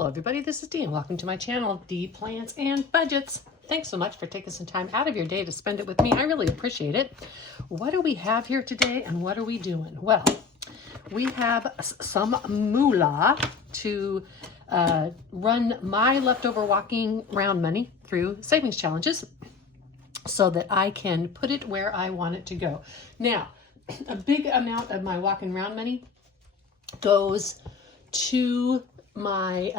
Hello everybody, this is Dee and welcome to my channel, Dee Plans and Budgets. Thanks so much for taking some time out of your day to spend it with me. I really appreciate it. What do we have here today and what are we doing? Well, we have some moolah to run my leftover walking round money through savings challenges so that I can put it where I want it to go. Now, a big amount of my walking round money goes to my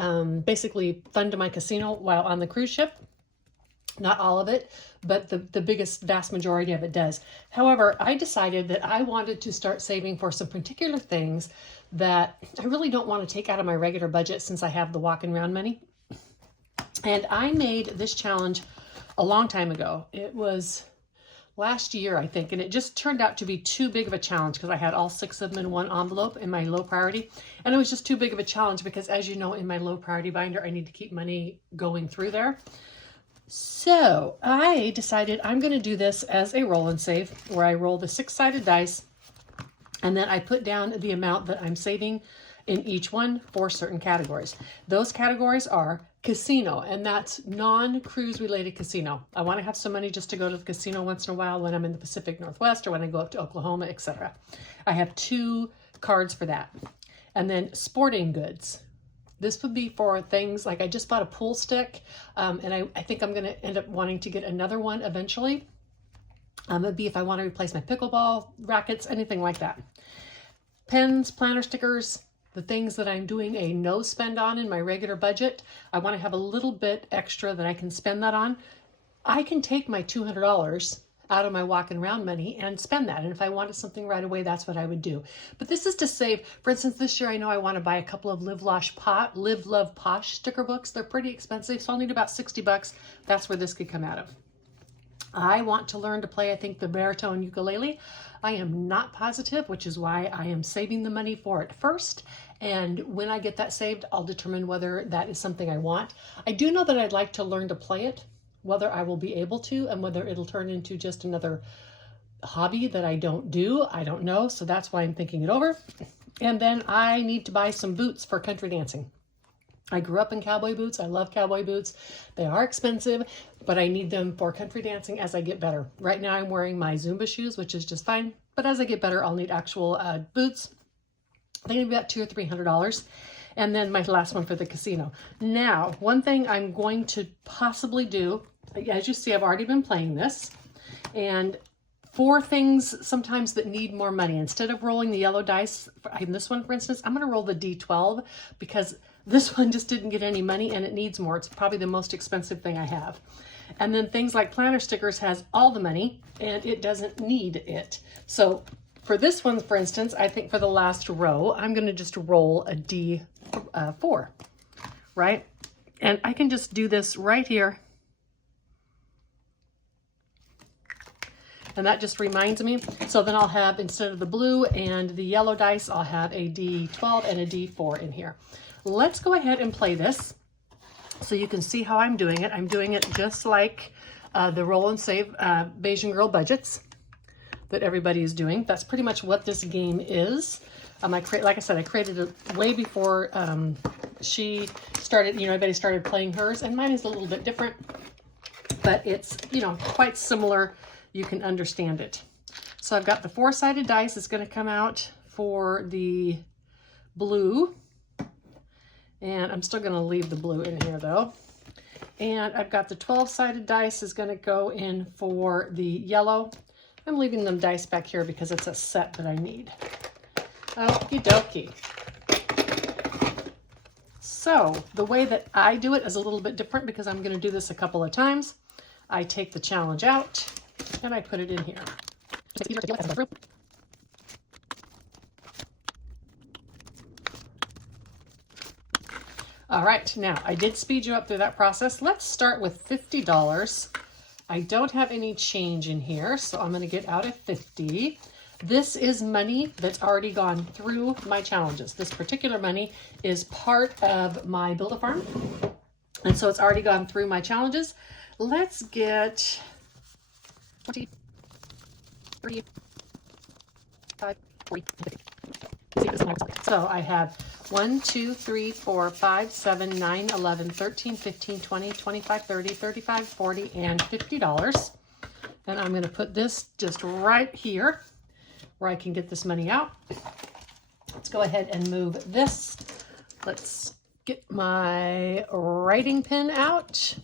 basically fund to my casino while on the cruise ship. Not all of it, but the biggest vast majority of it does. However, I decided that I wanted to start saving for some particular things that I really don't want to take out of my regular budget since I have the walking round money. And I made this challenge a long time ago. It was last year, I think, and it just turned out to be too big of a challenge because I had all 6 of them in one envelope in my low priority. And it was just too big of a challenge because, as you know, in my low priority binder, I need to keep money going through there. So I decided I'm going to do this as a roll and save, where I roll the 6-sided dice and then I put down the amount that I'm saving in each one for certain categories. Those categories are casino, and that's non-cruise related casino. I want to have some money just to go to the casino once in a while when I'm in the Pacific Northwest or when I go up to Oklahoma, etc. I have 2 cards for that. And then sporting goods. This would be for things like I just bought a pool stick, and I think I'm going to end up wanting to get another one eventually. It'd be if I want to replace my pickleball rackets, anything like that. Pens, planner stickers, the things that I'm doing a no spend on in my regular budget. I want to have a little bit extra that I can spend that on. I can take my $200 out of my walking around money and spend that. And if I wanted something right away, that's what I would do. But this is to save. For instance, this year I know I want to buy a couple of Live Love Posh sticker books. They're pretty expensive, so I'll need about $60. That's where this could come out of. I want to learn to play, I think, the baritone ukulele. I am not positive, which is why I am saving the money for it first. And when I get that saved, I'll determine whether that is something I want. I do know that I'd like to learn to play it, whether I will be able to, and whether it'll turn into just another hobby that I don't do. I don't know. So that's why I'm thinking it over. And then I need to buy some boots for country dancing. I grew up in cowboy boots. I love cowboy boots. They are expensive, but I need them for country dancing as I get better. Right now I'm wearing my Zumba shoes, which is just fine. But as I get better, I'll need actual boots. They're going to be about $200 or $300. And then my last one for the casino. Now, one thing I'm going to possibly do, as you see, I've already been playing this. And for things sometimes that need more money, instead of rolling the yellow dice, in this one, for instance, I'm going to roll the D12 because this one just didn't get any money and it needs more. It's probably the most expensive thing I have. And then things like planner stickers has all the money and it doesn't need it. So for this one, for instance, I think for the last row, I'm going to just roll a D4, right? And I can just do this right here. And that just reminds me. So then I'll have, instead of the blue and the yellow dice, I'll have a D12 and a D4 in here. Let's go ahead and play this so you can see how I'm doing it. I'm doing it just like the roll and save Bayesian Girl budgets that everybody is doing. That's pretty much what this game is. Like I said, I created it way before she started, everybody started playing hers, and mine is a little bit different, but it's, quite similar. You can understand it. So I've got the 4-sided dice. It's going to come out for the blue. And I'm still going to leave the blue in here though. And I've got the 12-sided dice is going to go in for the yellow. I'm leaving them dice back here because it's a set that I need. Okie dokie. So the way that I do it is a little bit different because I'm going to do this a couple of times. I take the challenge out and I put it in here. All right, now I did speed you up through that process. Let's start with $50. I don't have any change in here, so I'm going to get out of 50. This is money that's already gone through my challenges. This particular money is part of my Build-A-Farm, and so it's already gone through my challenges. Let's get 20, 30, 5, 40, 50. So I have 1, 2, 3, 4, 5, 7, 9, 11, 13, 15, 20, 25, 30, 35, 40, and $50. And I'm going to put this just right here where I can get this money out. Let's go ahead and move this. Let's get my writing pen out.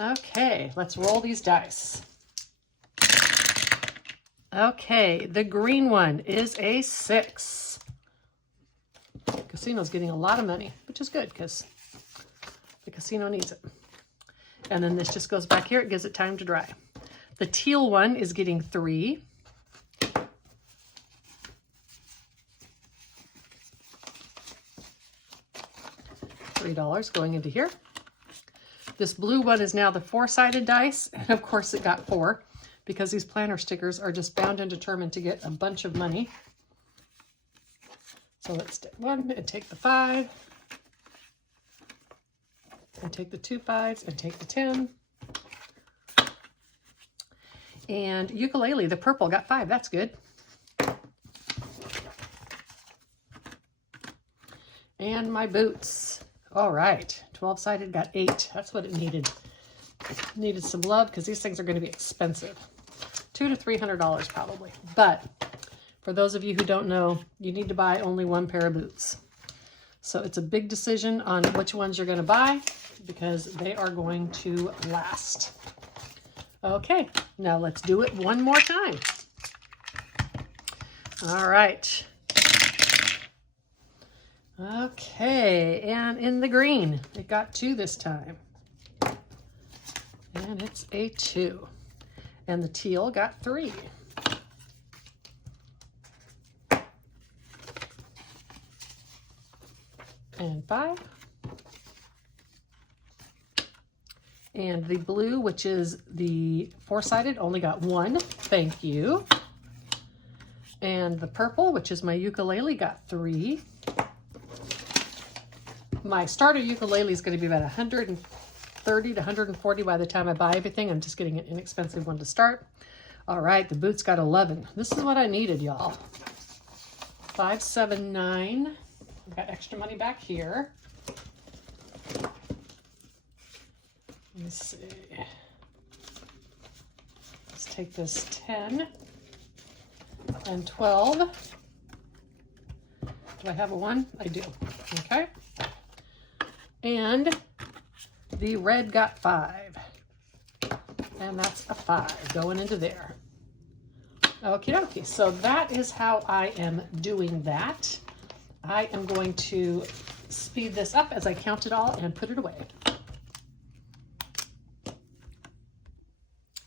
Okay, let's roll these dice. Okay, the green one is a 6. Casino's getting a lot of money, which is good because the casino needs it. And then this just goes back here. It gives it time to dry. The teal one is getting 3. $3 going into here. This blue one is now the 4-sided dice, and of course it got 4 because these planner stickers are just bound and determined to get a bunch of money. So let's take 1 and take the 5, and take the 2 5s and take the 10. And ukulele, the purple, got 5. That's good. And my boots. All right, 12-sided got 8. That's what it needed. Needed some love because these things are going to be expensive. $200 to $300 probably. But for those of you who don't know, you need to buy only 1 pair of boots. So it's a big decision on which ones you're going to buy because they are going to last. Okay, now let's do it one more time. All right. Okay, and in the green, it got 2 this time. And it's a 2. And the teal got 3. And 5. And the blue, which is the 4-sided, only got 1. Thank you. And the purple, which is my ukulele, got 3. My starter ukulele is going to be about $130 to $140 by the time I buy everything. I'm just getting an inexpensive one to start. All right, the boots got 11. This is what I needed, y'all. 5, 7, 9. I've got extra money back here. Let's see. Let's take this 10 and 12. Do I have a 1? I do. Okay. And the red got 5. And that's a 5 going into there. Okie dokie. So that is how I am doing that. I am going to speed this up as I count it all and put it away.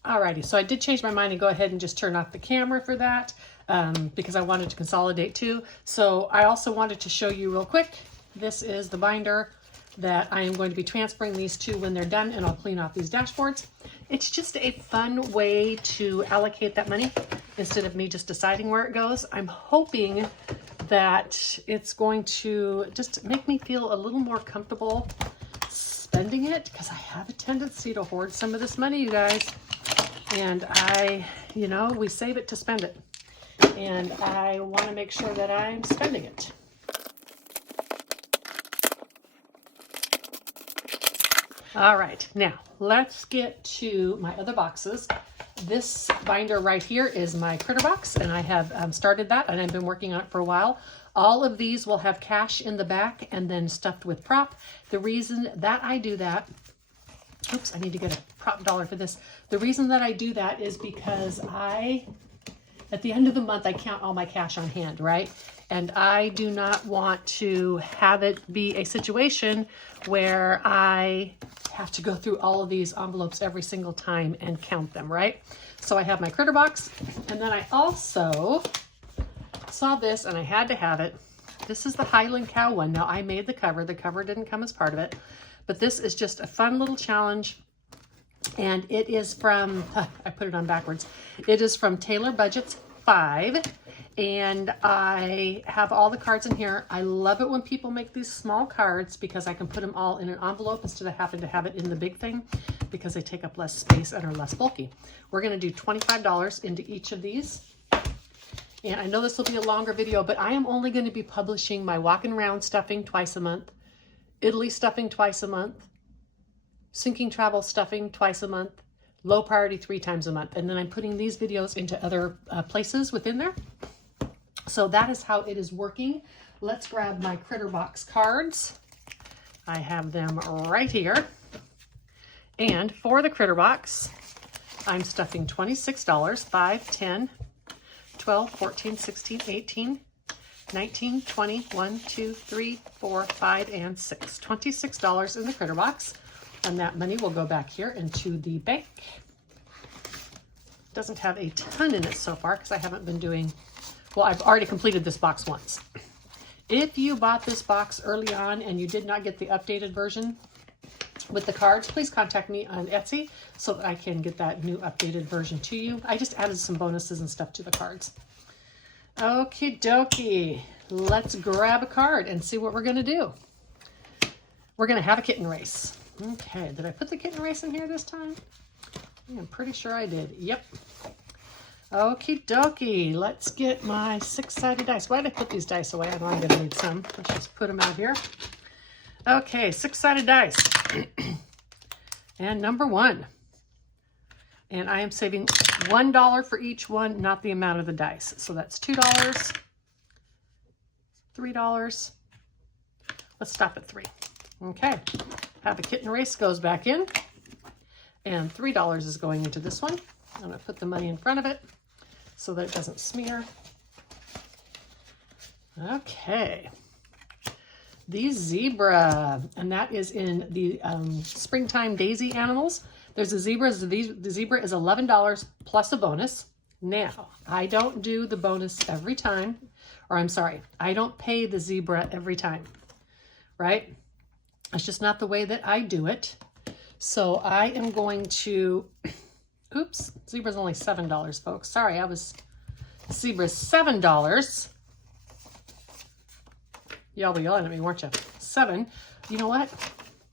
Alrighty, so I did change my mind and go ahead and just turn off the camera for that because I wanted to consolidate too. So I also wanted to show you real quick. This is the binder that I am going to be transferring these to when they're done, and I'll clean off these dashboards. It's just a fun way to allocate that money instead of me just deciding where it goes. I'm hoping that it's going to just make me feel a little more comfortable spending it because I have a tendency to hoard some of this money, you guys. And we save it to spend it. And I want to make sure that I'm spending it. All right, now let's get to my other boxes. This binder right here is my critter box, and I have started that, and I've been working on it for a while. All of these will have cash in the back and then stuffed with prop. The reason that I do that, oops, I need to get a prop dollar for this. The reason that I do that is because at the end of the month, I count all my cash on hand, right? And I do not want to have it be a situation where I have to go through all of these envelopes every single time and count them, right? So I have my critter box, and then I also saw this and I had to have it. This is the Highland Cow one. Now I made the cover. The cover didn't come as part of it, but this is just a fun little challenge. And it is from, I put it on backwards. It is from Taylor Budgets 5. And I have all the cards in here. I love it when people make these small cards because I can put them all in an envelope instead of having to have it in the big thing because they take up less space and are less bulky. We're going to do $25 into each of these. And I know this will be a longer video, but I am only going to be publishing my Walking Around stuffing twice a month, Italy stuffing twice a month, Sinking Travel stuffing twice a month, Low Priority 3 times a month. And then I'm putting these videos into other places within there. So that is how it is working. Let's grab my Critter Box cards. I have them right here. And for the Critter Box, I'm stuffing $26, 5, 10, 12, 14, 16, 18, 19, 20, 1, 2, 3, 4, 5, and 6. $26 in the Critter Box. And that money will go back here into the bank. Doesn't have a ton in it so far because I haven't been doing, well, I've already completed this box once. If you bought this box early on and you did not get the updated version with the cards, please contact me on Etsy so that I can get that new updated version to you. I just added some bonuses and stuff to the cards. Okie dokie. Let's grab a card and see what we're going to do. We're going to have a kitten race. Okay, did I put the kitten race in here this time? I'm pretty sure I did. Yep. Okie dokie. Let's get my 6-sided dice. Why did I put these dice away? I know I'm going to need some. Let's just put them out here. Okay, 6-sided dice. And number 1. And I am saving $1 for each one, not the amount of the dice. So that's $2, $3. Let's stop at 3. Okay. Have a kitten race goes back in. And $3 is going into this one. I'm going to put the money in front of it so that it doesn't smear. Okay. The zebra, and that is in the springtime daisy animals. There's a zebra. The zebra is $11 plus a bonus. Now, I don't do the bonus every time, or I'm sorry, I don't pay the zebra every time, right? It's just not the way that I do it. So I am going to, oops, zebra's only $7, folks. Sorry, zebra's $7. Y'all were yelling at me, weren't you? 7. You know what?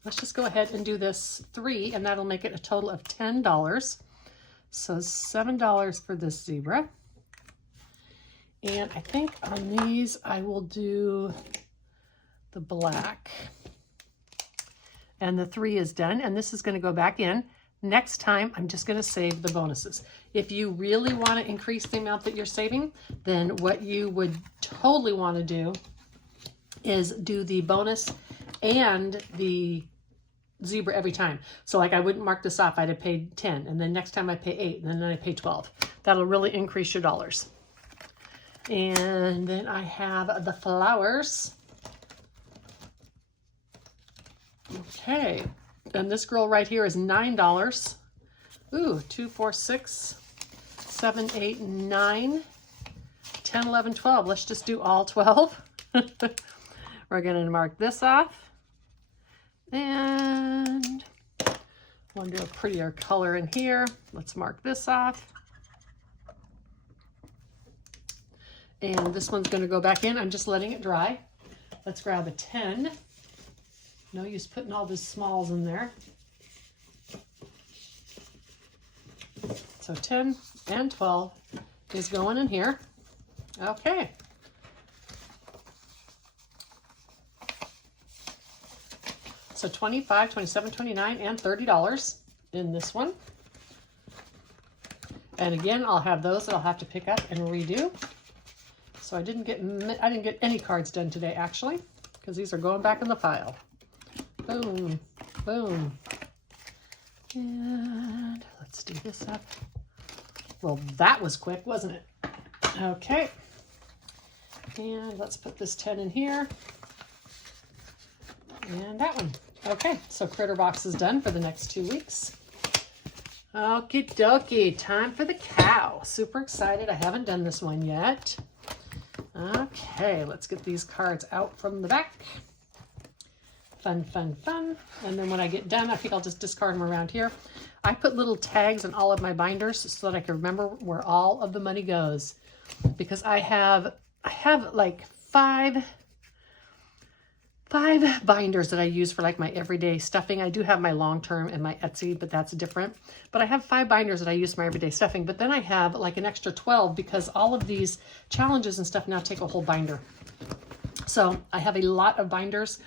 Let's just go ahead and do this 3, and that'll make it a total of $10. So $7 for this zebra. And I think on these, I will do the black. And the 3 is done, and this is going to go back in. Next time, I'm just going to save the bonuses. If you really want to increase the amount that you're saving, then what you would totally want to do is do the bonus and the zebra every time. So like I wouldn't mark this off. I'd have paid 10, and then next time I pay 8, and then I pay 12. That'll really increase your dollars. And then I have the flowers. Okay, and this girl right here is $9. Ooh, 2, 4, 6, 7, 8, 9, 10, 11, 12. Let's just do all 12. We're going to mark this off. And we'll do a prettier color in here. Let's mark this off. And this one's going to go back in. I'm just letting it dry. Let's grab a 10. No use putting all these smalls in there. So 10 and 12 is going in here. Okay. So $25, $27, $29, and $30 in this one. And again, I'll have those that I'll have to pick up and redo. So I didn't get any cards done today, actually, because these are going back in the file. Boom, boom. And let's do this up. Well, that was quick, wasn't it? Okay. And let's put this 10 in here. And that one. Okay, so Critter Box is done for the next 2 weeks. Okie dokie, time for the cow. Super excited. I haven't done this one yet. Okay, let's get these cards out from the back. Fun, fun, fun. And then when I get done, I think I'll just discard them around here. I put little tags in all of my binders so that I can remember where all of the money goes. Because I have like 5 5 binders that I use for like my everyday stuffing. I do have my long term and my Etsy, but that's different. But I have 5 binders that I use for my everyday stuffing. But then I have like an extra 12 because all of these challenges and stuff now take a whole binder. So I have a lot of binders,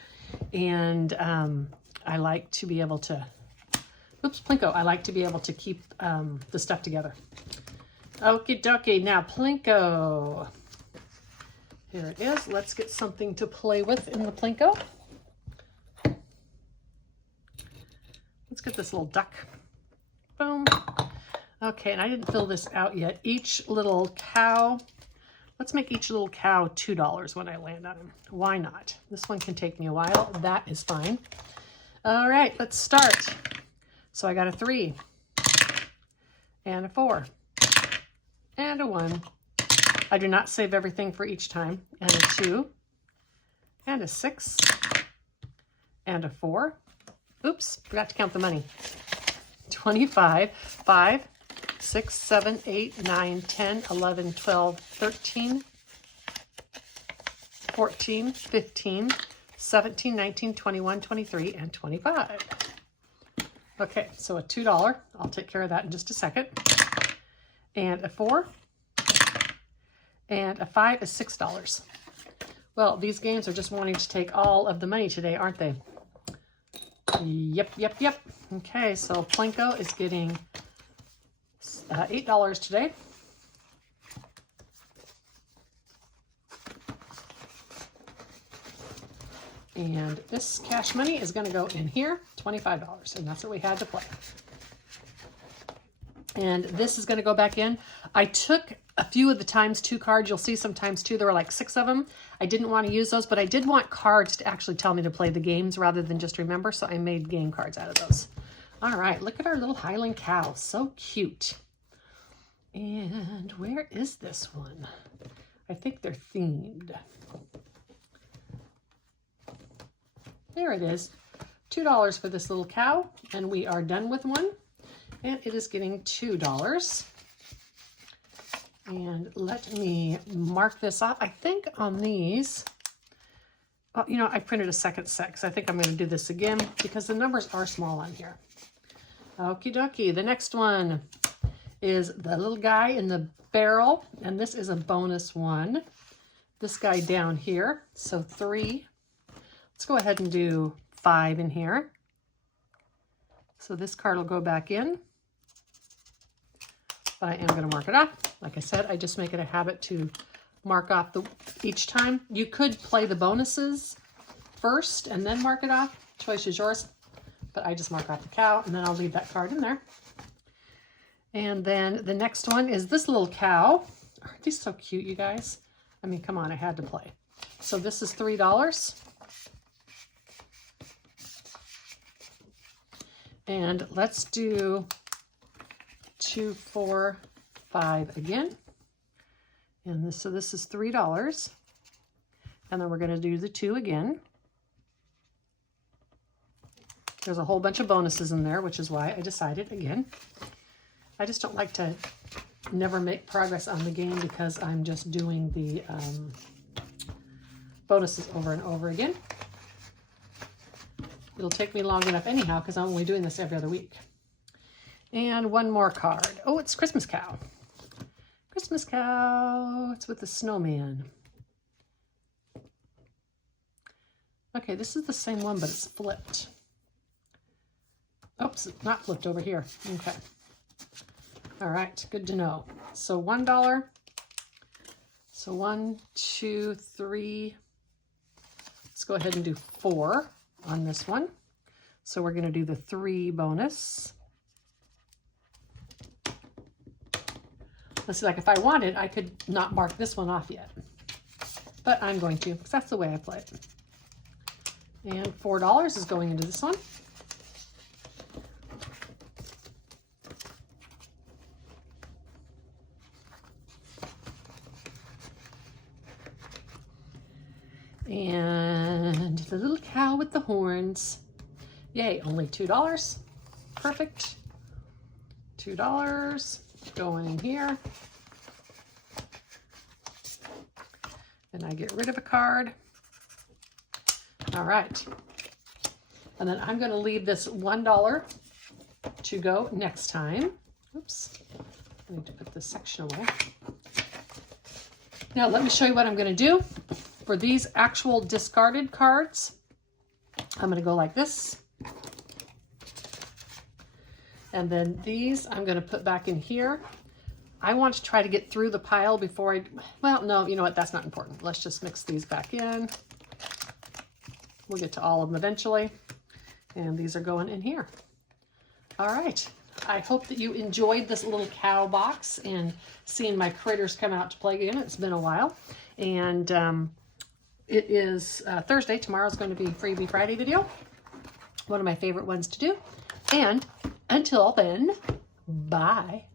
and I like to be able to, oops, Plinko, I like to be able to keep the stuff together. Okie dokie, now Plinko. Here it is. Let's get something to play with in the Plinko. Let's get this little duck. Boom. Okay, and I didn't fill this out yet. Each little cow, let's make each little cow $2 when I land on them. Why not? This one can take me a while. That is fine. All right, let's start. So I got a 3 and a 4 and a 1. I do not save everything for each time. And a 2 and a 6 and a 4. Oops, forgot to count the money. 25, 5, 6, 7, 8, 9, 10, 11, 12, 13, 14, 15, 17, 19, 21, 23, and 25. Okay, so a $2. I'll take care of that in just a second. And a 4. And a 5 is $6. Well, these games are just wanting to take all of the money today, aren't they? Yep, yep, yep. Okay, so Plinko is getting $8 today. And this cash money is going to go in here, $25, and that's what we had to play. And this is going to go back in. I took a few of the ×2 cards. You'll see some ×2. There were like 6 of them. I didn't want to use those, but I did want cards to actually tell me to play the games rather than just remember, so I made game cards out of those. All right, look at our little Highland cow. So cute. And where is this one? I think they're themed. There it is. $2 for this little cow, and we are done with one. And it is getting $2. And let me mark this off. I think on these, oh, you know, I printed a second set because I think I'm going to do this again because the numbers are small on here. Okie dokie. The next one is the little guy in the barrel, and this is a bonus one. This guy down here, so 3. Let's go ahead and do 5 in here. So this card will go back in. But I am going to mark it off. Like I said, I just make it a habit to mark off each time. You could play the bonuses first and then mark it off. Choice is yours. But I just mark off the cow, and then I'll leave that card in there. And then the next one is this little cow. Aren't these so cute, you guys? I mean, come on, I had to play. So this is $3. And let's do 2, 4, 5 again. And this, so this is $3. And then we're going to do the 2 again. There's a whole bunch of bonuses in there, which is why I decided again. I just don't like to never make progress on the game because I'm just doing the bonuses over and over again. It'll take me long enough anyhow because I'm only doing this every other week. And one more card. Oh, it's Christmas Cow. Christmas Cow. It's with the snowman. Okay, this is the same one, but it's flipped. Oops, it's not flipped over here. Okay. All right, good to know. So $1. So 1, 2, 3. Let's go ahead and do 4 on this one. So we're going to do the 3 bonus. Let's see, like if I wanted, I could not mark this one off yet. But I'm going to, because that's the way I play it. And $4 is going into this one. And the little cow with the horns. Yay, only $2. Perfect. $2 going in here. And I get rid of a card. All right. And then I'm going to leave this $1 to go next time. Oops. I need to put this section away. Now let me show you what I'm going to do. For these actual discarded cards, I'm going to go like this. And then these I'm going to put back in here. I want to try to get through the pile before I, well, no, you know what? That's not important. Let's just mix these back in. We'll get to all of them eventually. And these are going in here. All right. I hope that you enjoyed this little cow box and seeing my critters come out to play again. It's been a while. And it is Thursday. Tomorrow's going to be Freebie Friday video. One of my favorite ones to do. And until then, bye.